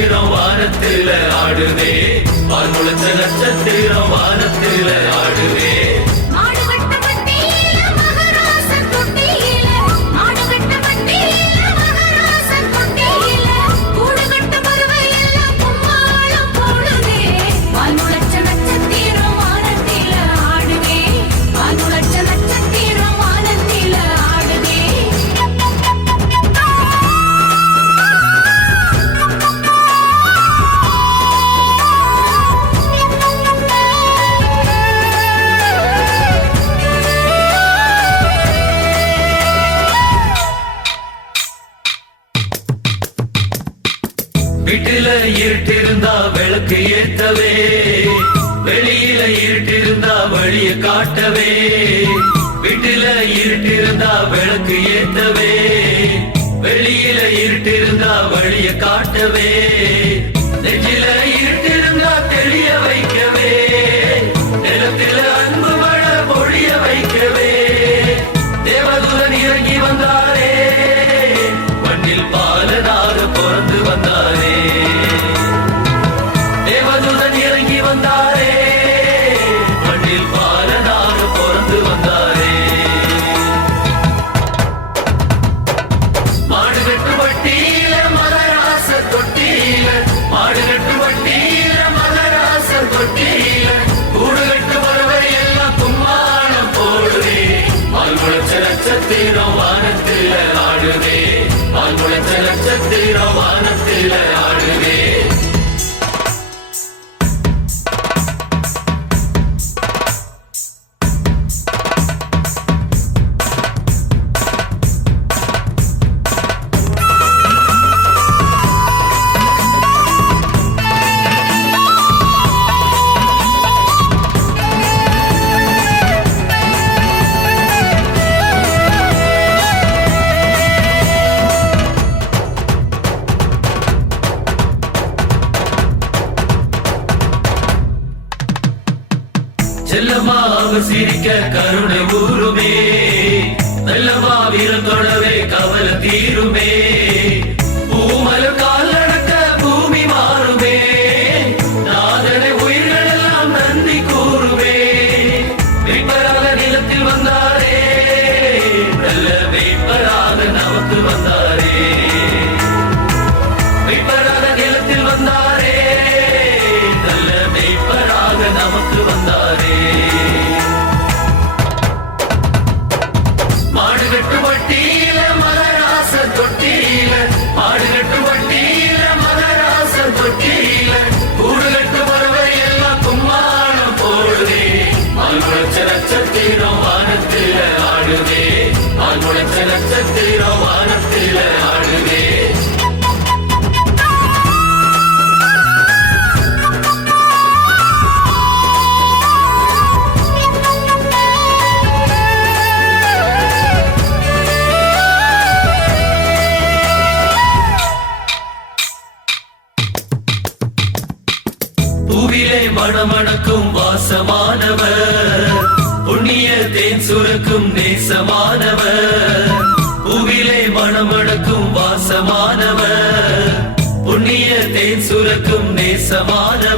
வேணும் வானத்தில் ஆடுதே. இருட்டிருந்தா விளக்கு ஏத்தவே. வெளியில இருட்டிருந்தா வழிய காட்டவே. வீட்டில இருட்டிருந்தா விளக்கு ஏத்தவே. வெளியில இருட்டிருந்தா வழிய காட்டவே. சிரிக்க கருணை ஊ Martín. மணமணக்கும் வாசமானவர். புண்ணிய தேன் சுரக்கும் நேசமானவர். புவிலே மணமணக்கும் வாசமானவர். புண்ணிய தேன் சுரக்கும் நேசமானவர்.